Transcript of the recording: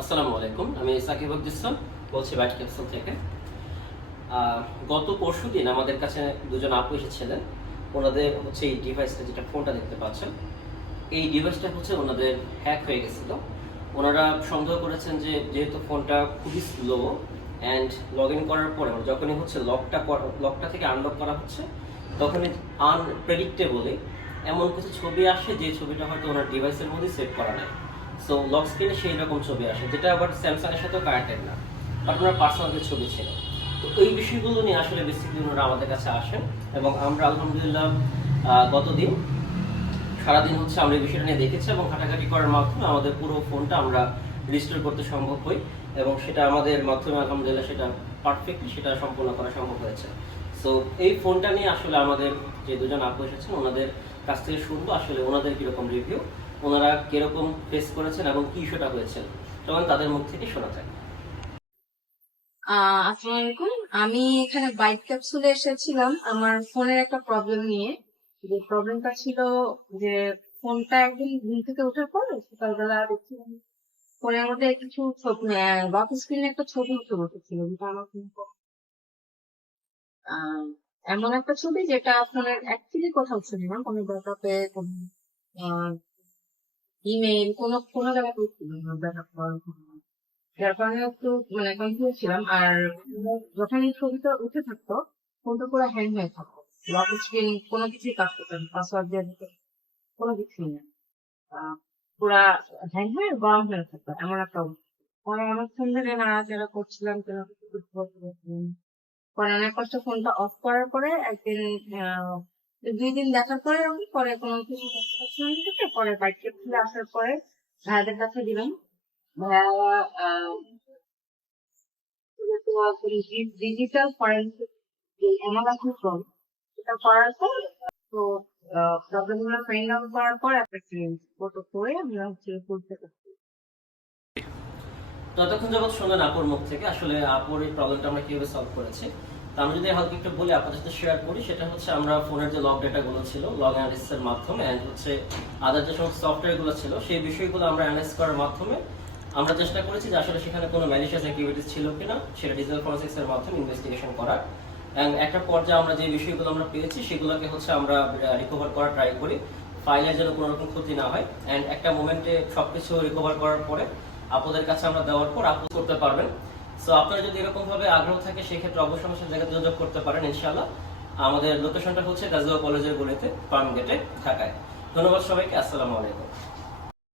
আসসালামু আলাইকুম, আমি সাকিব আব্দুসাম বলছি ক্যাপসুল থেকে। গত পরশু দিন আমাদের কাছে দুজন আপু এসেছিলেন। ওনাদের হচ্ছে এই ডিভাইসটা যেটা ফোনটা দেখতে পাচ্ছেন, এই ডিভাইসটা হচ্ছে ওনাদের হ্যাক হয়ে গেছিল। ওনারা সন্দেহ করেছেন যে, যেহেতু ফোনটা খুবই স্লো অ্যান্ড লগ ইন করার পরে মানে যখনই হচ্ছে লকটা লকটা থেকে আনলক করা হচ্ছে, তখনই আনপ্রেডিক্টেবলি এমন কিছু ছবি আসে যে ছবিটা হয়তো ওনার ডিভাইসের মধ্যে সেভ করা নাই। সো লক স্ক্রিনে সেই রকম ছবি আসে, যেটা আবার স্যামসাং এর সাথেও কানেক্টেড না বাট ওনার পার্সোনাল ছবি ছিল। তো এই বিষয়গুলো নিয়ে আসলে বেসিক্যালি ওনারা আমাদের কাছে আসেন এবং আমরা আলহামদুলিল্লাহ গতদিন, সারাদিন হচ্ছে আমরা এই বিষয়টা নিয়ে দেখেছি এবং ঘাটাঘাটি করার মাধ্যমে আমাদের পুরো ফোনটা আমরা রিস্টোর করতে সম্ভব হই এবং সেটা আমাদের মাধ্যমে আলহামদুলিল্লাহ সেটা পারফেক্টলি সেটা সম্পূর্ণ করা সম্ভব হয়েছে। সো এই ফোনটা নিয়ে আসলে আমাদের যে দুজন আপু এসেছেন, ওনাদের কাছ থেকে শুনব আসলে ওনাদের কীরকম রিভিউ ওনারা কীরকম ফেস করেছেন এবং কি ইস্যুটা হয়েছে, তখন তাদের মুখ থেকে শোনা যায়। আসসালামু আলাইকুম। আমি এখানে বাইক ক্যাপসুলে এসেছিলাম। আমার ফোনের একটা প্রবলেম নিয়ে। যে প্রবলেমটা ছিল যে ফোনটা একদিন ঘুম থেকে ওঠার পর সকালবেলা দেখছিলাম ফোনের মধ্যে কিছু ছবি স্ক্রিনে একটা ছবি উঠে বসেছিল, যেটা আমার এমন একটা ছবি যেটা ফোনের অ্যাকচুয়ালি কোথাও ছিল না, কোনো ব্যাকআপে কোনো ইমেল কোনো কোনো জায়গায় একটু মানে ছিলাম। আর যখন ছবিটা উঠে থাকতো হ্যাং হয়ে থাকতো। কোনো কিছুই কাজ না কোনো কিছুই হ্যাং হয়ে, গরম হয়ে থাকতো, এমন একটা করছিলাম পরে অনেক কষ্ট ফোনটা অফ করার পরে একদিন দুই দিন দেখার পরে আমি পরে কোনো কিছু পরে বাইকে ফিরে আসার পরে ভাইয়াদের কাছে দিলাম। ভাইয়া ডিজিটাল ফরেন্সিক যে অ্যানালাইসিস ফর্ম এটা করার পর, তো প্রবলেমগুলো ফাইন্ড আউট করার পর একটা ফটো করে আমরা হচ্ছে করতে ততক্ষণ যখন শুনলেন আপুর মুখ থেকে, আসলে আপুর এই প্রবলেমটা আমরা কীভাবে সলভ করেছি। আমি যদি হালকা একটু বলি সাথে শেয়ার করি, সেটা হচ্ছে আমরা ফোনের যে ডেটাগুলো ছিল লগ অ্যানালিসিসের মাধ্যমে অ্যান্ড হচ্ছে আদার যে সমস্ত সফটওয়্যারগুলো ছিল, সেই বিষয়গুলো আমরা অ্যানালাইজ করার মাধ্যমে আমরা চেষ্টা করেছি যে আসলে সেখানে কোনো ম্যালিশিয়াস অ্যাক্টিভিটিস ছিল কিনা, সেটা ডিজিটাল মাধ্যমে ইনভেস্টিগেশন করার। অ্যান্ড একটা পর্যায়ে আমরা যে বিষয়গুলো আমরা পেয়েছি, সেগুলোকে হচ্ছে আমরা রিকভার করার ট্রাই করি ফাইলের যেন কোনো রকম ক্ষতি না হয়। অ্যান্ড একটা মোমেন্টে সবকিছু রিকভার করার পরে, আপনাদের কাছে আমরা দেওয়ার পর আপলোড করতে পারবেন। সো আপনারা যদি এরকম ভাবে আগ্রহ থাকে, সেক্ষেত্রে অবশ্যই আমার সাথে যোগাযোগ করতে পারেন, ইনশাআল্লাহ। আমাদের লোকেশনটা হচ্ছে গাজুয়া কলেজের গলিতে ফার্ম গেটে ঢাকায়। ধন্যবাদ সবাইকে, আসসালামু আলাইকুম।